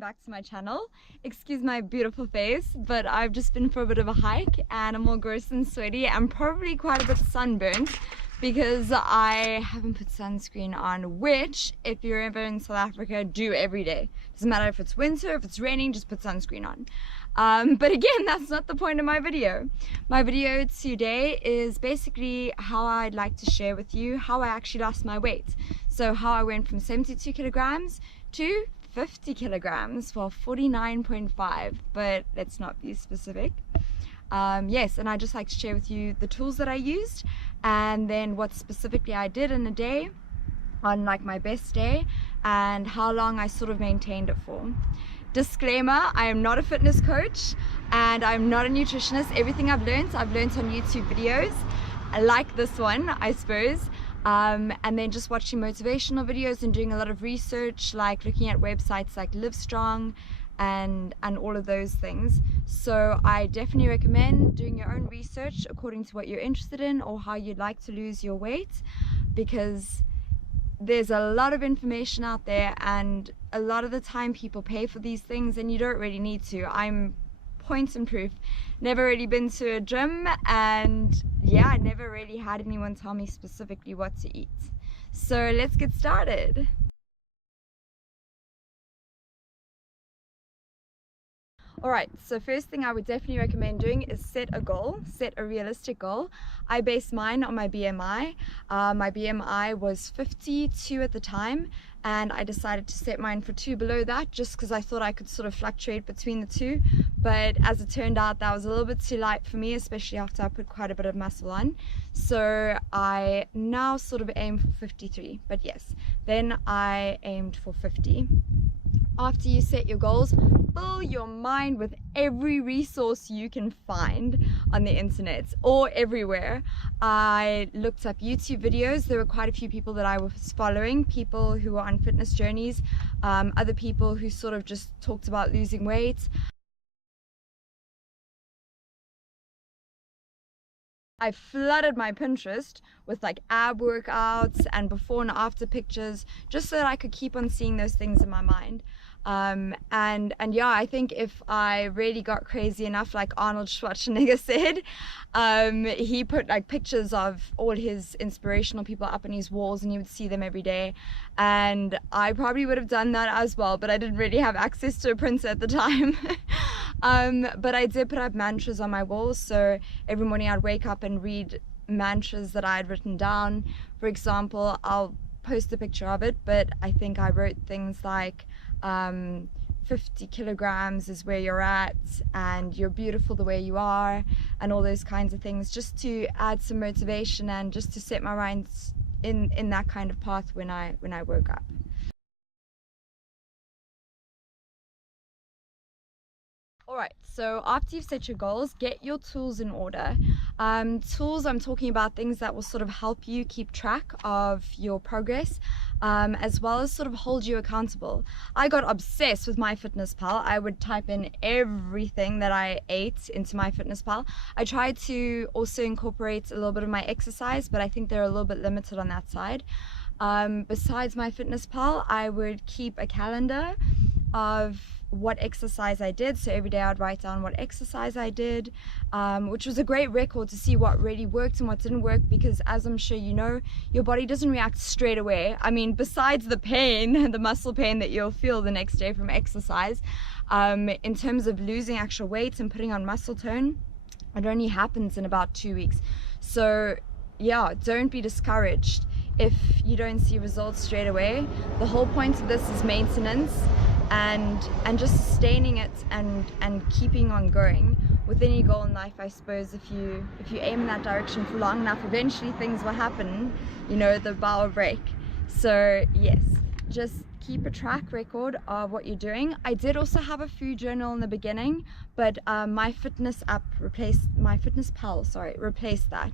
back to my channel. Excuse my beautiful face, but I've just been for a bit of a hike and I'm all gross and sweaty and probably quite a bit sunburnt because I haven't put sunscreen on, which if you're ever in South Africa, do every day. Doesn't matter if it's winter, if it's raining, just put sunscreen on. But again, that's not the point of my video. My video today is basically how I'd like to share with you how I actually lost my weight. So how I went from 72 kilograms to 50 kilograms for 49.5, but let's not be specific. Yes, and I'd just like to share with you the tools that I used and then what specifically I did in a day on like my best day and how long I sort of maintained it for. Disclaimer, I am not a fitness coach and I'm not a nutritionist. Everything I've learned on YouTube videos like this one, I suppose. And then just watching motivational videos and doing a lot of research, like looking at websites like Livestrong and all of those things. So I definitely recommend doing your own research according to what you're interested in or how you'd like to lose your weight, because there's a lot of information out there and a lot of the time people pay for these things and you don't really need to. I'm points and proof. Never really been to a gym, and yeah, I never really had anyone tell me specifically what to eat. So let's get started. Alright, so first thing I would definitely recommend doing is set a goal, set a realistic goal. I based mine on my BMI. My BMI was 52 at the time, and I decided to set mine for 2 below that just because I thought I could sort of fluctuate between the two. But as it turned out, that was a little bit too light for me, especially after I put quite a bit of muscle on. So I now sort of aim for 53, but yes, then I aimed for 50. After you set your goals, fill your mind with every resource you can find on the internet or everywhere. I looked up YouTube videos. There were quite a few people that I was following, people who were on fitness journeys, other people who sort of just talked about losing weight. I flooded my Pinterest with like ab workouts and before and after pictures just so that I could keep on seeing those things in my mind. And yeah, I think if I really got crazy enough, like Arnold Schwarzenegger said, he put like pictures of all his inspirational people up on his walls and you would see them every day, and I probably would have done that as well, but I didn't really have access to a printer at the time. But I did put up mantras on my walls, so every morning I'd wake up and read mantras that I had written down. For example, I'll post a picture of it, but I think I wrote things like 50 kilograms is where you're at and you're beautiful the way you are, and all those kinds of things, just to add some motivation and just to set my mind in that kind of path when I woke up. Alright, so after you've set your goals, get your tools in order. Tools, I'm talking about things that will sort of help you keep track of your progress, as well as sort of hold you accountable. I got obsessed with MyFitnessPal. I would type in everything that I ate into MyFitnessPal. I tried to also incorporate a little bit of my exercise, but I think they're a little bit limited on that side. Besides MyFitnessPal, I would keep a calendar of what exercise I did, so every day I'd write down what exercise I did, which was a great record to see what really worked and what didn't work, because as I'm sure you know, your body doesn't react straight away. I mean, besides the pain, the muscle pain that you'll feel the next day from exercise, in terms of losing actual weight and putting on muscle tone, it only happens in about 2 weeks. So yeah, don't be discouraged if you don't see results straight away. The whole point of this is maintenance and just sustaining it and keeping on going with any goal in life. I suppose if you aim in that direction for long enough, eventually things will happen, you know, the bow will break. So yes, just keep a track record of what you're doing. I did also have a food journal in the beginning, but my fitness app MyFitnessPal replaced that.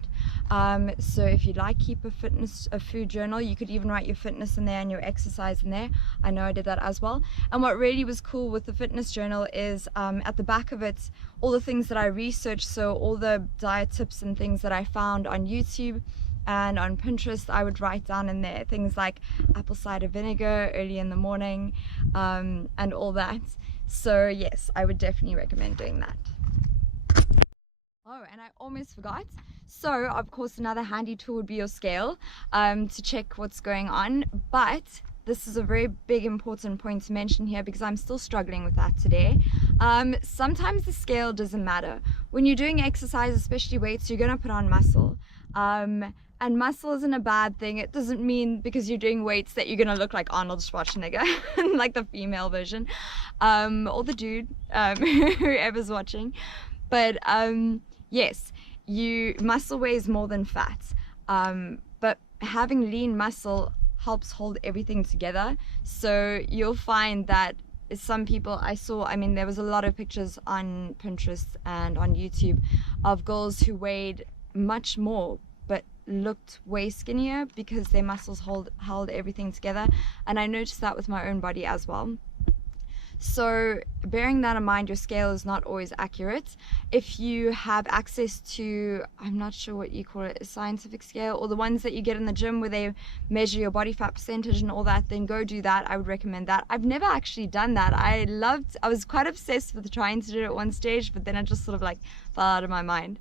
So if you'd like, keep a food journal. You could even write your fitness in there and your exercise in there. I know I did that as well. And what really was cool with the fitness journal is at the back of it, all the things that I researched, so all the diet tips and things that I found on YouTube, and on Pinterest I would write down in there things like apple cider vinegar early in the morning, and all that. So yes, I would definitely recommend doing that. Oh, and I almost forgot. So of course another handy tool would be your scale, to check what's going on. But this is a very big important point to mention here, because I'm still struggling with that today. Sometimes the scale doesn't matter. When you're doing exercise, especially weights, you're gonna put on muscle. And muscle isn't a bad thing. It doesn't mean because you're doing weights that you're gonna look like Arnold Schwarzenegger, like the female version, or the dude, whoever's watching. But yes, muscle weighs more than fat, but having lean muscle helps hold everything together. So you'll find that some people I mean there was a lot of pictures on Pinterest and on YouTube of girls who weighed much more but looked way skinnier because their muscles held everything together. And I noticed that with my own body as well. So bearing that in mind, your scale is not always accurate. If you have access to, I'm not sure what you call it, a scientific scale, or the ones that you get in the gym where they measure your body fat percentage and all that, then go do that. I would recommend that. I've never actually done that. I was quite obsessed with trying to do it at one stage, but then it just sort of like fell out of my mind.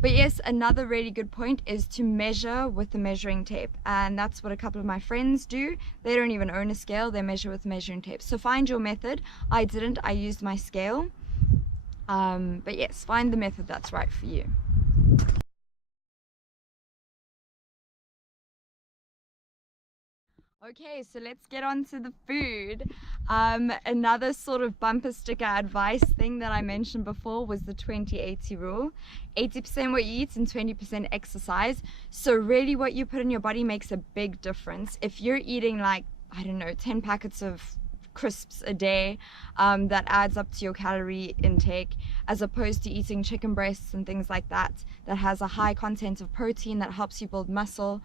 But yes, another really good point is to measure with the measuring tape, and that's what a couple of my friends do. They don't even own a scale, they measure with measuring tape. So find your method. I didn't, I used my scale. But yes, find the method that's right for you. Okay, so let's get on to the food. Another sort of bumper sticker advice thing that I mentioned before was the 20-80 rule. 80% what you eat and 20% exercise. So really what you put in your body makes a big difference. If you're eating like, I don't know, 10 packets of crisps a day, that adds up to your calorie intake, as opposed to eating chicken breasts and things like that, that has a high content of protein that helps you build muscle.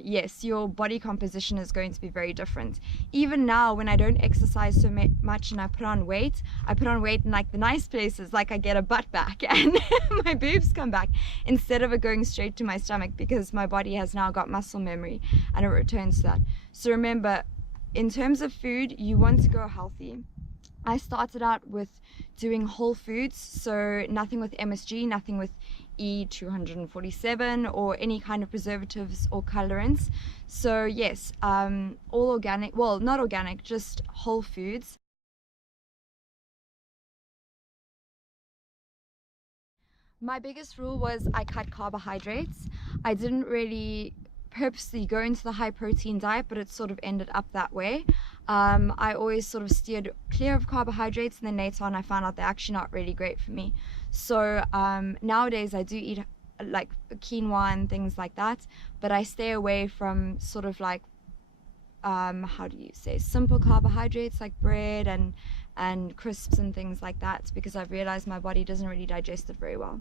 Yes, your body composition is going to be very different. Even now, when I don't exercise so much and I put on weight in like the nice places, like I get a butt back and my boobs come back instead of it going straight to my stomach, because my body has now got muscle memory and it returns to that. So remember, in terms of food, you want to go healthy. I started out with doing whole foods, so nothing with MSG, nothing with E247 or any kind of preservatives or colorants. So yes, all organic, well, not organic, just whole foods. My biggest rule was I cut carbohydrates. I didn't really purposely go into the high protein diet, but it sort of ended up that way. I always sort of steered clear of carbohydrates, and then later on I found out they're actually not really great for me. So nowadays I do eat like quinoa and things like that, but I stay away from sort of like how do you say, simple carbohydrates like bread and crisps and things like that, because I've realized my body doesn't really digest it very well.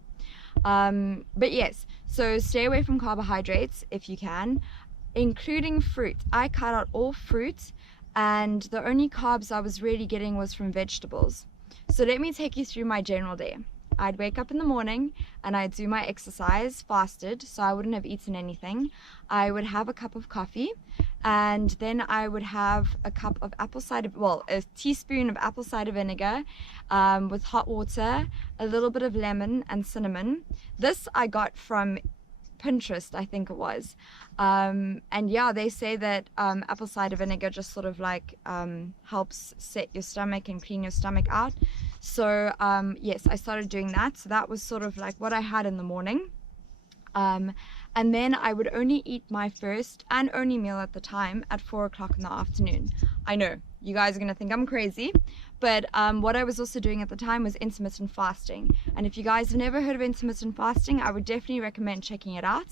But yes, so stay away from carbohydrates if you can, including fruit. I cut out all fruit, and the only carbs I was really getting was from vegetables. So let me take you through my general day. I'd wake up in the morning and I'd do my exercise fasted, so I wouldn't have eaten anything. I would have a cup of coffee, and then I would have a cup of apple cider, well, a teaspoon of apple cider vinegar with hot water, a little bit of lemon and cinnamon. This I got from Pinterest, I think it was. And yeah, they say that apple cider vinegar just sort of like helps set your stomach and clean your stomach out. So yes, I started doing that. So that was sort of like what I had in the morning. And then I would only eat my first and only meal at the time at 4 o'clock in the afternoon. I know, you guys are gonna think I'm crazy, but what I was also doing at the time was intermittent fasting. And if you guys have never heard of intermittent fasting, I would definitely recommend checking it out.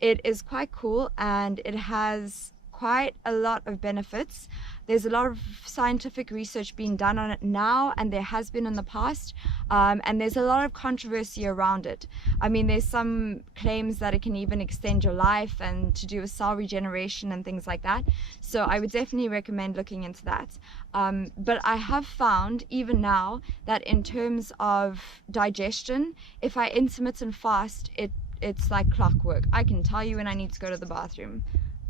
It is quite cool, and it has quite a lot of benefits. There's a lot of scientific research being done on it now, and there has been in the past, and there's a lot of controversy around it. I mean, there's some claims that it can even extend your life and to do with cell regeneration and things like that. So I would definitely recommend looking into that. But I have found even now that in terms of digestion, if I intermittent fast, it it's like clockwork. I can tell you when I need to go to the bathroom.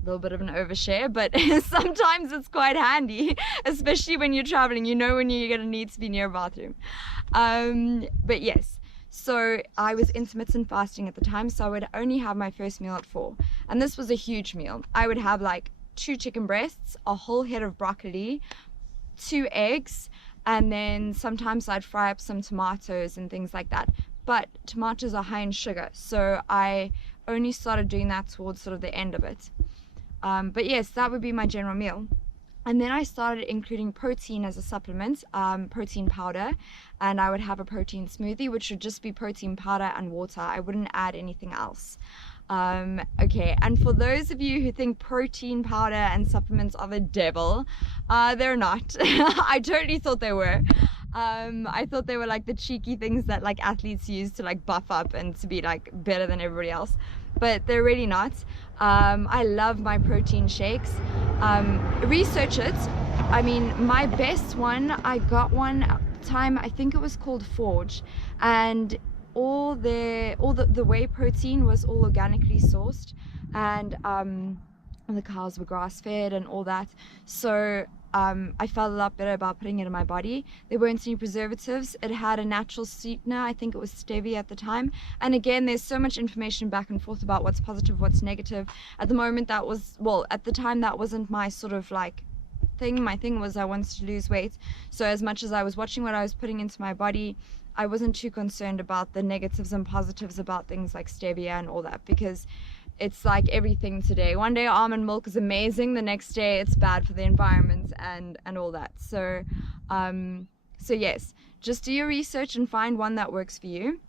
A little bit of an overshare, but sometimes it's quite handy, especially when you're traveling. You know when you're gonna need to be near a bathroom. But yes, so I was intermittent fasting at the time, so I would only have my first meal at 4, and this was a huge meal. I would have like 2 chicken breasts, a whole head of broccoli, 2 eggs, and then sometimes I'd fry up some tomatoes and things like that. But tomatoes are high in sugar, so I only started doing that towards sort of the end of it. But yes, that would be my general meal. And then I started including protein as a supplement, protein powder, and I would have a protein smoothie, which would just be protein powder and water. I wouldn't add anything else. Okay, and for those of you who think protein powder and supplements are the devil, they're not. I totally thought they were. I thought they were like the cheeky things that like athletes use to like buff up and to be like better than everybody else, but they're really not. I love my protein shakes. Research it. I mean, my best one, I got one time, I think it was called Forge, and all the whey protein was all organically sourced, and the cows were grass-fed and all that. So I felt a lot better about putting it in my body. There weren't any preservatives. It had a natural sweetener. I think it was stevia at the time. And again, there's so much information back and forth about what's positive, what's negative. At the moment, that was, well, at the time, that wasn't my sort of like thing. My thing was I wanted to lose weight. So as much as I was watching what I was putting into my body, I wasn't too concerned about the negatives and positives about things like stevia and all that, because it's like everything today. One day almond milk is amazing, the next day it's bad for the environment and all that. So so yes, just do your research and find one that works for you.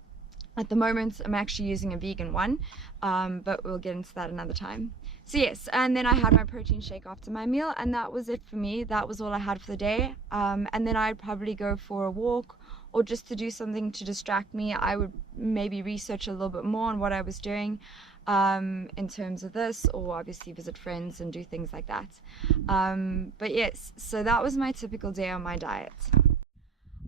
At the moment I'm actually using a vegan one, but we'll get into that another time. So yes, and then I had my protein shake after my meal, and that was it for me. That was all I had for the day. And then I'd probably go for a walk, or just to do something to distract me. I would maybe research a little bit more on what I was doing in terms of this, or obviously visit friends and do things like that. But yes, so that was my typical day on my diet.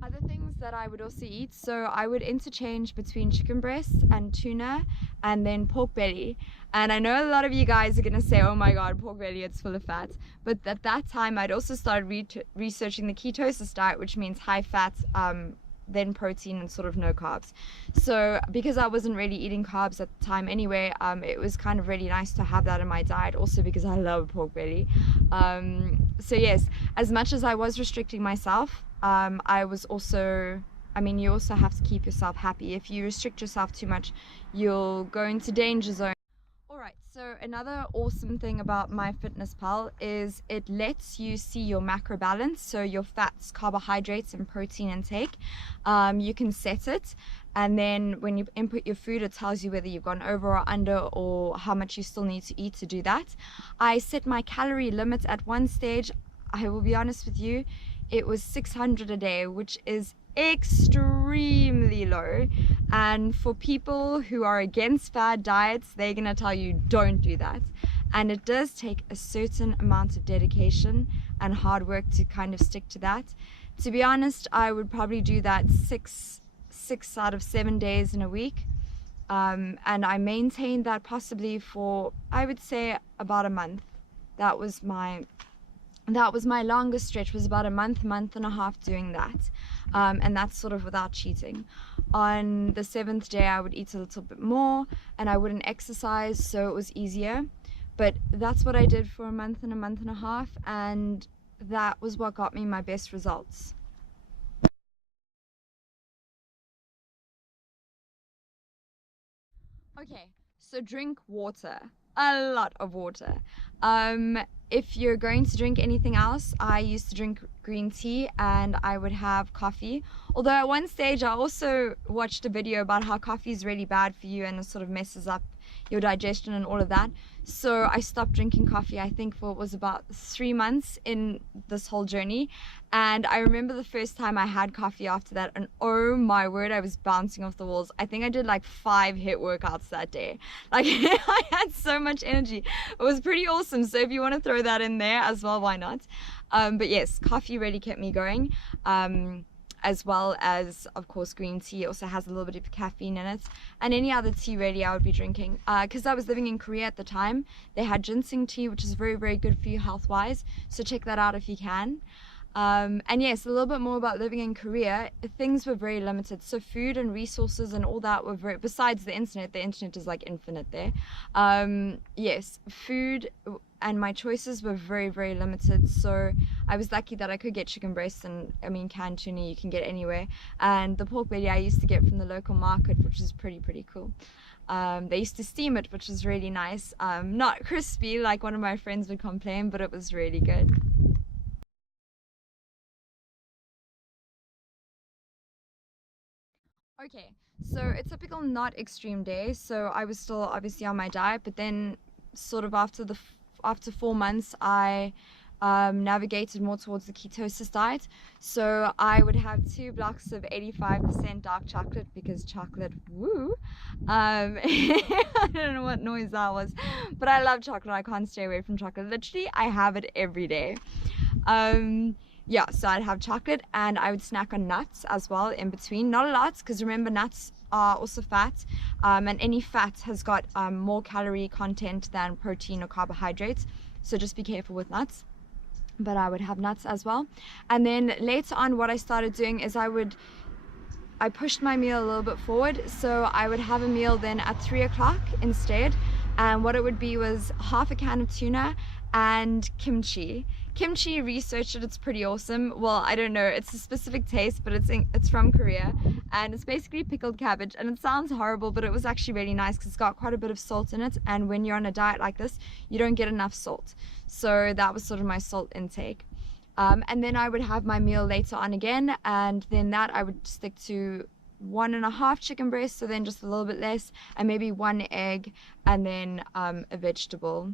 Other things that I would also eat, so I would interchange between chicken breasts and tuna, and then pork belly. And I know a lot of you guys are gonna say, oh my god, pork belly, it's full of fat. But at that time I'd also started researching the ketosis diet, which means high fat, then protein and sort of no carbs. So because I wasn't really eating carbs at the time anyway, it was kind of really nice to have that in my diet, also because I love pork belly. So yes, as much as I was restricting myself, I was also, I mean, you also have to keep yourself happy. If you restrict yourself too much, you'll go into danger zone. Alright, so another awesome thing about MyFitnessPal is it lets you see your macro balance, so your fats, carbohydrates and protein intake. You can set it, and then when you input your food, it tells you whether you've gone over or under, or how much you still need to eat to do that. I set my calorie limit at one stage. I will be honest with you, it was 600 a day, which is extremely low, and for people who are against fad diets, they're gonna tell you don't do that. And it does take a certain amount of dedication and hard work to kind of stick to that. To be honest, I would probably do that six out of 7 days in a week, and I maintained that possibly for, I would say, about a month. That was my longest stretch, was about a month and a half doing that. And that's sort of without cheating. On the 7th day, I would eat a little bit more, and I wouldn't exercise, so it was easier. But that's what I did for a month and a half, and that was what got me my best results. Okay, so drink water. A lot of water. If you're going to drink anything else, I used to drink green tea, and I would have coffee. Although at one stage I also watched a video about how coffee is really bad for you and it sort of messes up your digestion and all of that. So I stopped drinking coffee, I think for it was about 3 months in this whole journey. And I remember the first time I had coffee after that, and oh my word, I was bouncing off the walls. I think I did like 5 HIIT workouts that day. Like I had so much energy. It was pretty awesome. So if you want to throw that in there as well, why not? But yes, coffee really kept me going. as well as, of course, green tea. It also has a little bit of caffeine in it, and any other tea really I would be drinking. Because I was living in Korea at the time, they had ginseng tea, which is very, very good for you health-wise, so check that out if you can. And yes, a little bit more about living in Korea. Things were very limited, so food and resources and all that were very, besides the internet is like infinite there. Yes, food and my choices were very, very limited, so I was lucky that I could get chicken breasts, and I mean canned tuna you can get anywhere, and the pork belly I used to get from the local market, which is pretty cool. They used to steam it, which was really nice. Not crispy like one of my friends would complain, but it was really good. Okay, so a typical not extreme day. So I was still obviously on my diet, but then sort of after 4 months, I navigated more towards the ketosis diet. So I would have 2 blocks of 85% dark chocolate because chocolate, woo. I don't know what noise that was, but I love chocolate. I can't stay away from chocolate. Literally, I have it every day. Um, yeah, so I'd have chocolate and I would snack on nuts as well in between. Not a lot, because remember, nuts are also fat, and any fat has got more calorie content than protein or carbohydrates. So just be careful with nuts. But I would have nuts as well. And then later on, what I started doing is I pushed my meal a little bit forward, so I would have a meal then at 3 o'clock instead, and what it would be was half a can of tuna and kimchi. Kimchi, researched it, it's pretty awesome. Well, I don't know, it's a specific taste, but it's from Korea, and it's basically pickled cabbage, and it sounds horrible, but it was actually really nice because it's got quite a bit of salt in it, and when you're on a diet like this, you don't get enough salt. So that was sort of my salt intake. And then I would have my meal later on again, and then that I would stick to 1.5 chicken breasts, so then just a little bit less, and maybe 1 egg, and then a vegetable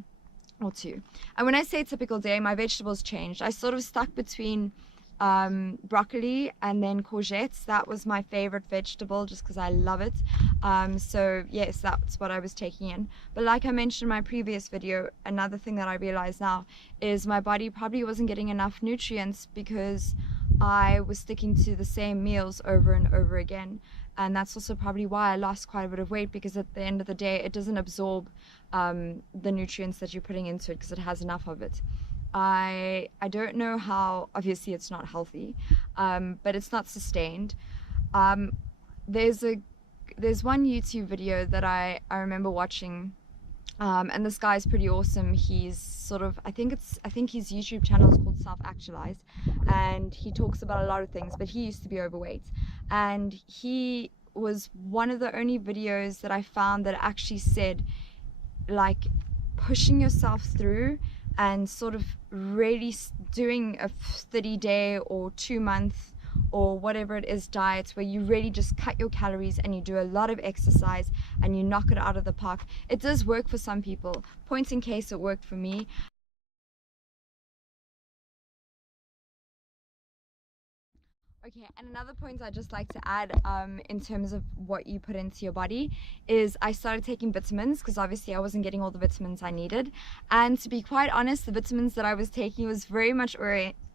or two. And when I say typical day, my vegetables changed. I sort of stuck between broccoli and then courgettes. That was my favorite vegetable just because I love it. So yes, that's what I was taking in. But like I mentioned in my previous video, another thing that I realize now is my body probably wasn't getting enough nutrients because I was sticking to the same meals over and over again. And that's also probably why I lost quite a bit of weight, because at the end of the day, it doesn't absorb the nutrients that you're putting into it because it has enough of it. I don't know how, obviously it's not healthy, but it's not sustained. Um, there's one YouTube video that I remember watching, and this guy's pretty awesome. He's sort of, I think his YouTube channel is called Self Actualized, and he talks about a lot of things, but he used to be overweight, and he was one of the only videos that I found that actually said, like, pushing yourself through and sort of really doing a 30-day or 2 month or whatever it is diets where you really just cut your calories and you do a lot of exercise and you knock it out of the park. It does work for some people. Point in case, it worked for me. Okay, and another point I'd just like to add in terms of what you put into your body is I started taking vitamins because obviously I wasn't getting all the vitamins I needed. And to be quite honest, the vitamins that I was taking was very much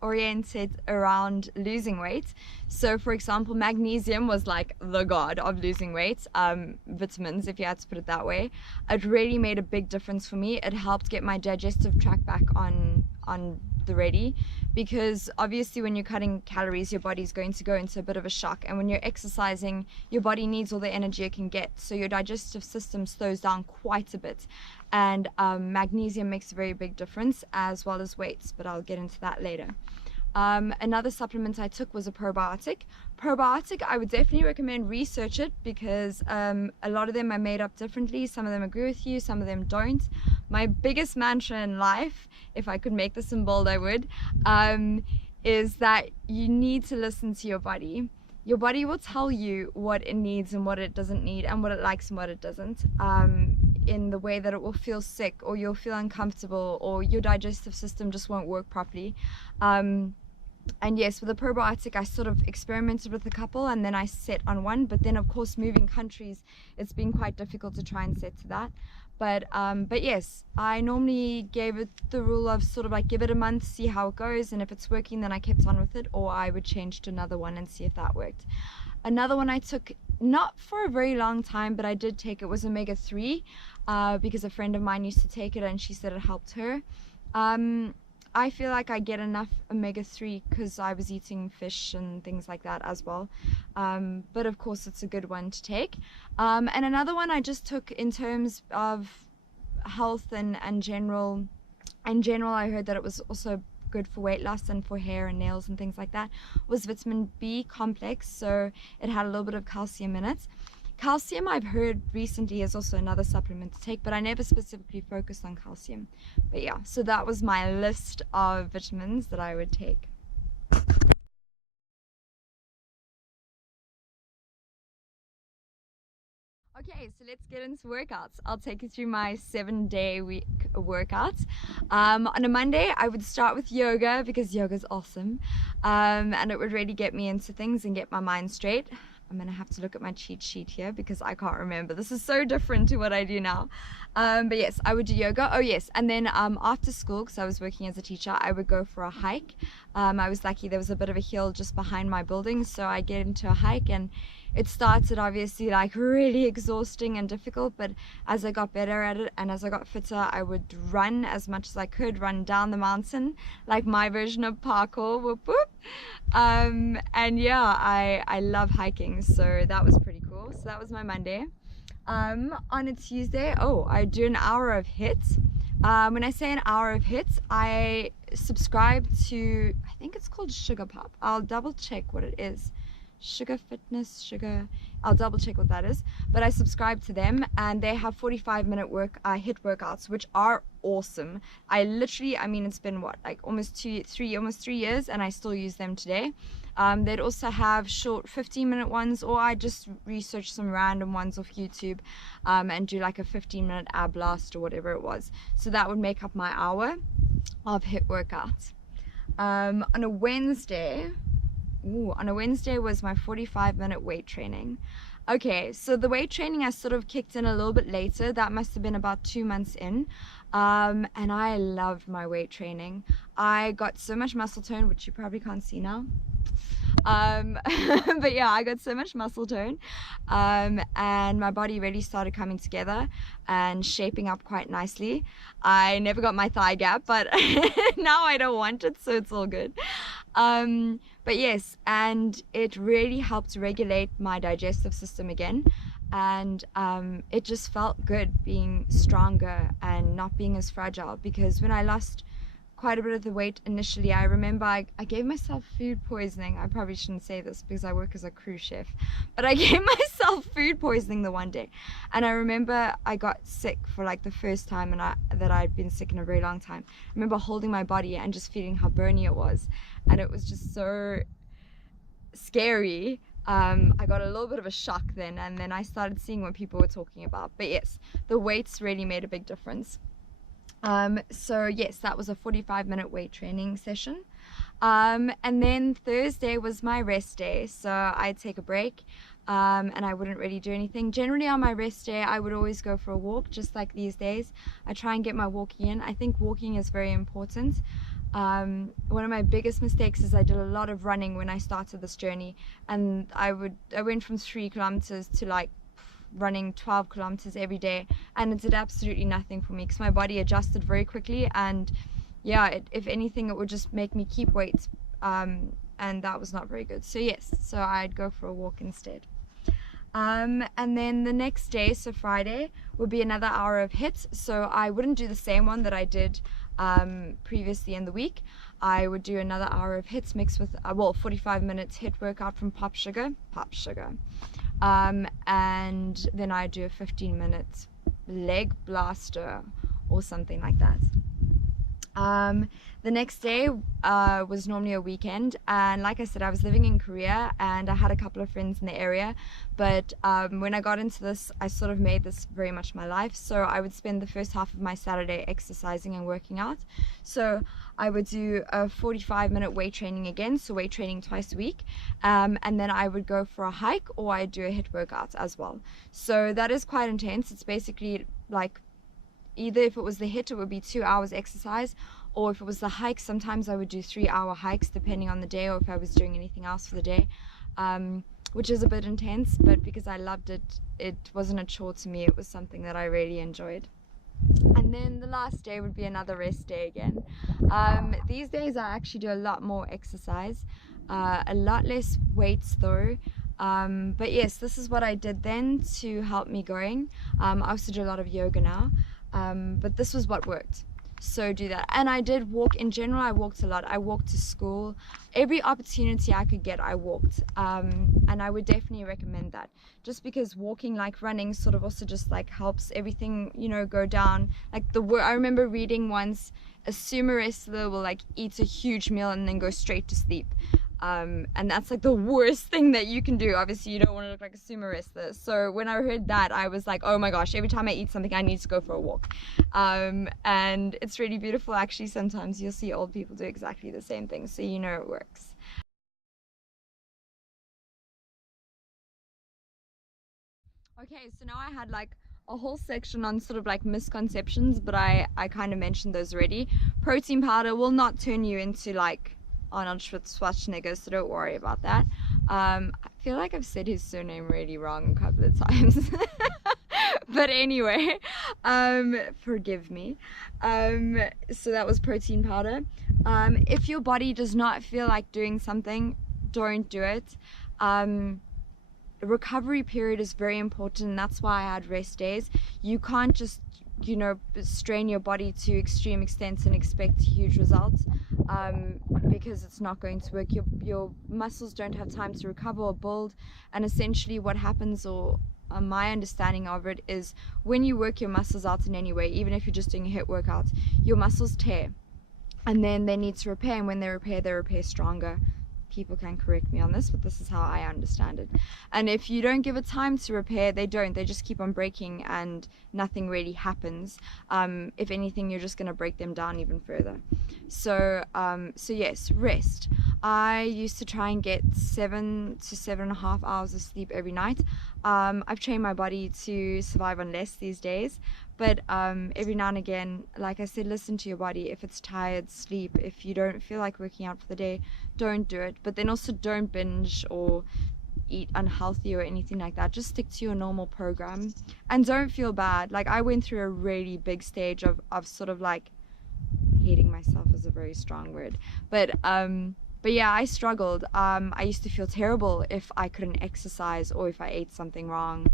oriented around losing weight. So for example, magnesium was like the god of losing weight, vitamins, if you had to put it that way. It really made a big difference for me. It helped get my digestive tract back on the ready, because obviously when you're cutting calories, your body's going to go into a bit of a shock, and when you're exercising, your body needs all the energy it can get, so your digestive system slows down quite a bit, and magnesium makes a very big difference, as well as weights, but I'll get into that later. Another supplement I took was a probiotic. Probiotic, I would definitely recommend research it, because a lot of them are made up differently. Some of them agree with you, some of them don't. My biggest mantra in life, if I could make this in bold, I would, is that you need to listen to your body. Your body will tell you what it needs and what it doesn't need, and what it likes and what it doesn't, in the way that it will feel sick, or you'll feel uncomfortable, or your digestive system just won't work properly. And yes, with the probiotic, I sort of experimented with a couple and then I set on one. But then, of course, moving countries, it's been quite difficult to try and set to that. But yes, I normally gave it the rule of sort of like give it a month, see how it goes, and if it's working, then I kept on with it, or I would change to another one and see if that worked. Another one I took, not for a very long time, but I did take it, was omega-3, because a friend of mine used to take it and she said it helped her. I feel like I get enough omega-3 because I was eating fish and things like that as well. But of course it's a good one to take. And another one I just took in terms of health and general. In general, I heard that it was also good for weight loss and for hair and nails and things like that, was vitamin B complex. So it had a little bit of calcium in it. Calcium, I've heard recently, is also another supplement to take, but I never specifically focused on calcium. But yeah, so that was my list of vitamins that I would take. Okay, so let's get into workouts. I'll take you through my 7-day week workouts. On a Monday, I would start with yoga because yoga's awesome. And it would really get me into things and get my mind straight. I'm gonna have to look at my cheat sheet here because I can't remember. This is so different to what I do now. But yes, I would do yoga. Oh yes, and then after school, because I was working as a teacher, I would go for a hike. I was lucky there was a bit of a hill just behind my building, so I get into a hike, and it started obviously like really exhausting and difficult, but as I got better at it and as I got fitter, I would run as much as I could, run down the mountain, like my version of parkour, whoop whoop. And yeah, I love hiking, so that was pretty cool. So that was my Monday. On a Tuesday, I do an hour of HIIT. When I say an hour of HIIT, I subscribe to, I think it's called Sugar Pop. I'll double check what it is. Sugar Fitness, I'll double check what that is, but I subscribe to them and they have 45-minute HIIT workouts, which are awesome. I mean, it's been what, like almost 3 years, and I still use them today. They'd also have short 15-minute ones, or I just research some random ones off YouTube and do like a 15-minute ab blast or whatever it was. So that would make up my hour of HIIT workouts. On a Wednesday was my 45-minute weight training. Okay, so the weight training I sort of kicked in a little bit later. That must have been about 2 months in. And I loved my weight training. I got so much muscle tone, which you probably can't see now. But yeah, I got so much muscle tone, and my body really started coming together and shaping up quite nicely. I never got my thigh gap, but now I don't want it, so it's all good. But yes, and it really helped regulate my digestive system again, and it just felt good being stronger and not being as fragile, because when I lost quite a bit of the weight initially, I remember I gave myself food poisoning. I probably shouldn't say this because I work as a cruise chef, but I gave myself food poisoning the one day, and I remember I got sick for like the first time that I'd been sick in a very long time. I remember holding my body and just feeling how burny it was, and it was just so scary. I got a little bit of a shock then, and then I started seeing what people were talking about. But yes, the weights really made a big difference. So yes, that was a 45-minute weight training session. And then Thursday was my rest day, so I'd take a break, and I wouldn't really do anything. Generally on my rest day, I would always go for a walk, just like these days. I try and get my walking in. I think walking is very important. One of my biggest mistakes is I did a lot of running when I started this journey, and I went from 3 kilometers to like running 12 kilometers every day, and it did absolutely nothing for me because my body adjusted very quickly, and yeah, if anything, it would just make me keep weight, and that was not very good. So yes, so I'd go for a walk instead. And then the next day, so Friday, would be another hour of HIIT. So I wouldn't do the same one that I did previously in the week. I would do another hour of HIIT mixed with 45 minutes HIIT workout from Pop Sugar, and then I do a 15-minute leg blaster or something like that. Um, the next day was normally a weekend, and like I said, I was living in Korea and I had a couple of friends in the area. But when I got into this, I sort of made this very much my life. So I would spend the first half of my Saturday exercising and working out. So I would do a 45-minute weight training again, so weight training twice a week, and then I would go for a hike or I'd do a HIIT workout as well. So that is quite intense. It's basically like, either if it was the HIIT, it would be 2 hours exercise, or if it was the hike, sometimes I would do 3-hour hikes depending on the day, or if I was doing anything else for the day, which is a bit intense, but because I loved it, it wasn't a chore to me. It was something that I really enjoyed. And then the last day would be another rest day again. These days I actually do a lot more exercise, a lot less weights though. But yes, this is what I did then to help me going. I also do a lot of yoga now, but this was what worked. So do that. And I did walk. In general, I walked a lot. I walked to school. Every opportunity I could get, I walked. And I would definitely recommend that, just because walking, like running, sort of also just like helps everything, you know, go down. Like I remember reading once, a sumo wrestler will like eat a huge meal and then go straight to sleep. And that's like the worst thing that you can do. Obviously you don't want to look like a sumo wrestler. So when I heard that, I was like, oh my gosh, every time I eat something I need to go for a walk. And it's really beautiful actually. Sometimes you'll see old people do exactly the same thing, so you know it works. Okay, so now I had like a whole section on sort of like misconceptions, but I kind of mentioned those already. Protein powder will not turn you into like Arnold Schwarzenegger, so don't worry about that. I feel like I've said his surname really wrong a couple of times. But anyway, forgive me. So that was protein powder. If your body does not feel like doing something, don't do it. Recovery period is very important, and that's why I had rest days. You can't just, you know, strain your body to extreme extents and expect huge results, because it's not going to work. Your muscles don't have time to recover or build, and essentially what happens, or my understanding of it, is when you work your muscles out in any way, even if you're just doing a HIIT workout, your muscles tear and then they need to repair, and when they repair stronger. People can correct me on this, but this is how I understand it. And if you don't give it time to repair, they just keep on breaking and nothing really happens. If anything, you're just going to break them down even further. So yes, rest. I used to try and get 7 to 7.5 hours of sleep every night. I've trained my body to survive on less these days, but every now and again, like I said, listen to your body. If it's tired, sleep. If you don't feel like working out for the day, don't do it. But then also don't binge or eat unhealthy or anything like that. Just stick to your normal program and don't feel bad. Like I went through a really big stage of sort of like, hating myself is a very strong word, but yeah, I struggled. I used to feel terrible if I couldn't exercise or if I ate something wrong,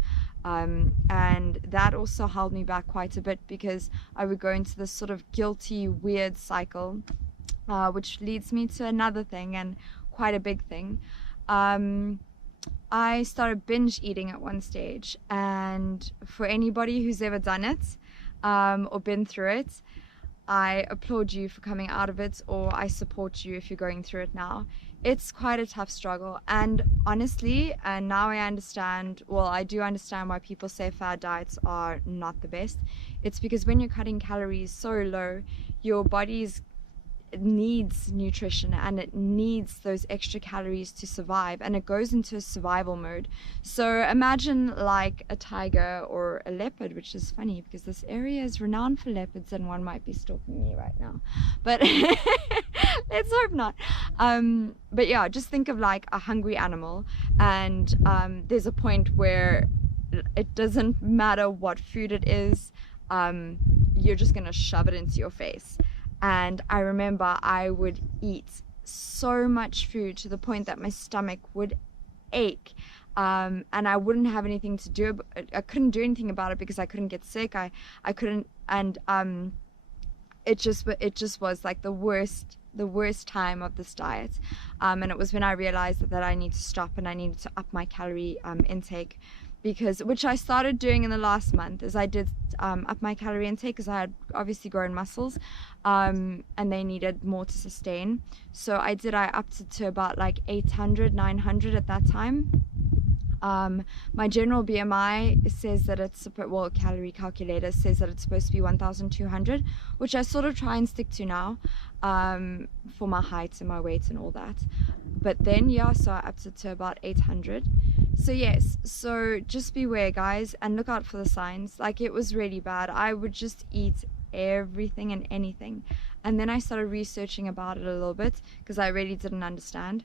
and that also held me back quite a bit, because I would go into this sort of guilty, weird cycle, which leads me to another thing, and quite a big thing. I started binge eating at one stage, and for anybody who's ever done it, or been through it, I applaud you for coming out of it, or I support you if you're going through it now. It's quite a tough struggle, and honestly, and now I understand, well, I do understand why people say fad diets are not the best. It's because when you're cutting calories so low, your body's it needs nutrition and it needs those extra calories to survive, and it goes into survival mode. So imagine like a tiger or a leopard, which is funny because this area is renowned for leopards and one might be stalking me right now, but let's hope not. But yeah, just think of like a hungry animal, and there's a point where it doesn't matter what food it is, you're just gonna shove it into your face. And I remember I would eat so much food to the point that my stomach would ache, and I wouldn't have anything to do. I couldn't do anything about it because I couldn't get sick. I couldn't, and it just was like the worst time of this diet, and it was when I realized that I need to stop and I needed to up my calorie intake, because, which I started doing in the last month, is I did up my calorie intake because I had obviously grown muscles, and they needed more to sustain. So I upped it to about like 800, 900 at that time. My general BMI says that it's, well, calorie calculator says that it's supposed to be 1,200, which I sort of try and stick to now, for my height and my weight and all that. But then, yeah, so I upped it to about 800. So yes, so just beware, guys, and look out for the signs. Like, it was really bad. I would just eat everything and anything. And then I started researching about it a little bit because I really didn't understand.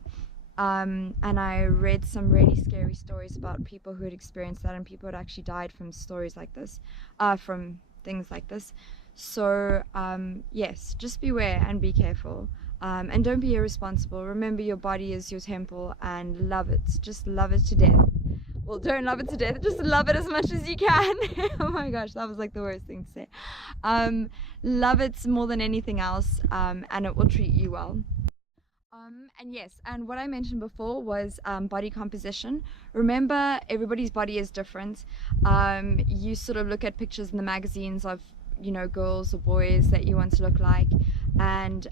And I read some really scary stories about people who had experienced that, and people had actually died from stories like this, from things like this. So yes, just beware and be careful, and don't be irresponsible. Remember, your body is your temple, and love it. Just love it to death. Well, don't love it to death, just love it as much as you can. Oh my gosh, that was like the worst thing to say. Love it more than anything else, and it will treat you well. And yes, and what I mentioned before was body composition. Remember, everybody's body is different. You sort of look at pictures in the magazines of, you know, girls or boys that you want to look like, and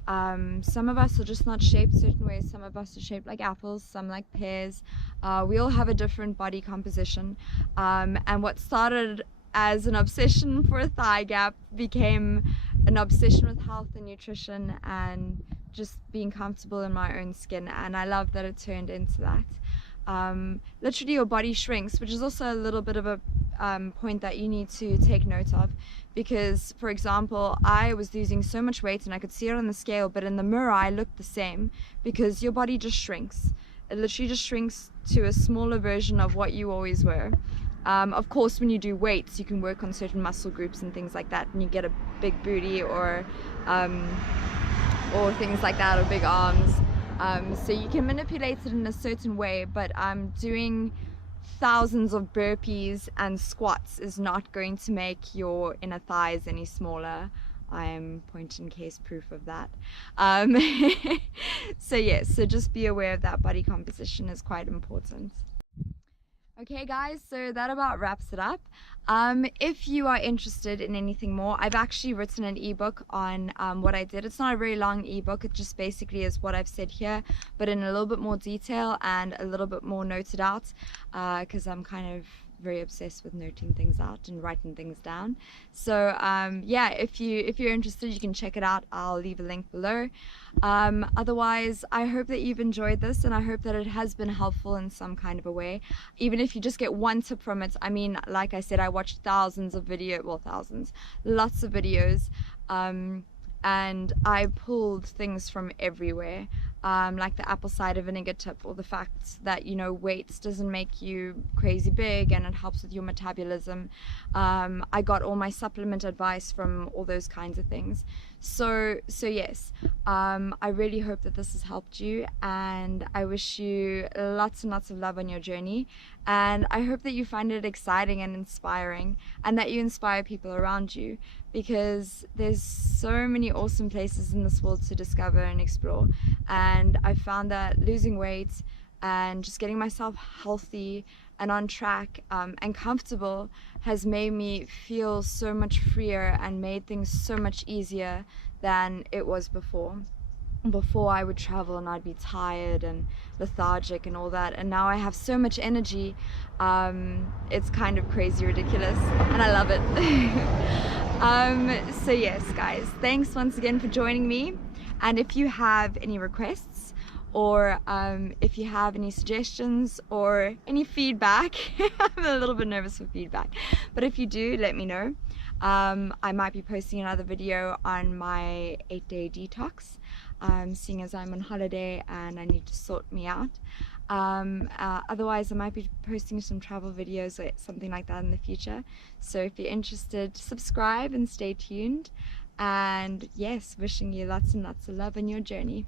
some of us are just not shaped certain ways. Some of us are shaped like apples, some like pears. We all have a different body composition, and what started as an obsession for a thigh gap became an obsession with health and nutrition and just being comfortable in my own skin, and I love that it turned into that. Literally, your body shrinks, which is also a little bit of a point that you need to take note of, because, for example, I was losing so much weight and I could see it on the scale, but in the mirror I looked the same, because your body just shrinks. It literally just shrinks to a smaller version of what you always were. Of course, when you do weights, you can work on certain muscle groups and things like that, and you get a big booty or things like that, or big arms. So you can manipulate it in a certain way, but doing thousands of burpees and squats is not going to make your inner thighs any smaller. I am point in case proof of that. So yes, so just be aware of that. Body composition is quite important. Okay guys, so that about wraps it up. If you are interested in anything more, I've actually written an ebook on what I did. It's not a very long ebook, it just basically is what I've said here, but in a little bit more detail and a little bit more noted out, because I'm kind of very obsessed with noting things out and writing things down. So yeah, if you're interested, you can check it out. I'll leave a link below. Otherwise, I hope that you've enjoyed this, and I hope that it has been helpful in some kind of a way, even if you just get one tip from it. I mean, like I said, I watched thousands of lots of videos, and I pulled things from everywhere, like the apple cider vinegar tip, or the fact that, you know, weights doesn't make you crazy big and it helps with your metabolism. I got all my supplement advice from all those kinds of things. So yes, I really hope that this has helped you, and I wish you lots and lots of love on your journey, and I hope that you find it exciting and inspiring, and that you inspire people around you, because there's so many awesome places in this world to discover and explore. And I found that losing weight and just getting myself healthy and on track and comfortable has made me feel so much freer and made things so much easier than it was before. Before, I would travel and I'd be tired and lethargic and all that, and now I have so much energy. It's kind of crazy ridiculous, and I love it. So yes guys, thanks once again for joining me, and if you have any requests, or if you have any suggestions or any feedback, I'm a little bit nervous for feedback, but if you do, let me know. I might be posting another video on my 8-day detox, seeing as I'm on holiday and I need to sort me out. Otherwise, I might be posting some travel videos or something like that in the future. So if you're interested, subscribe and stay tuned. And yes, wishing you lots and lots of love in your journey.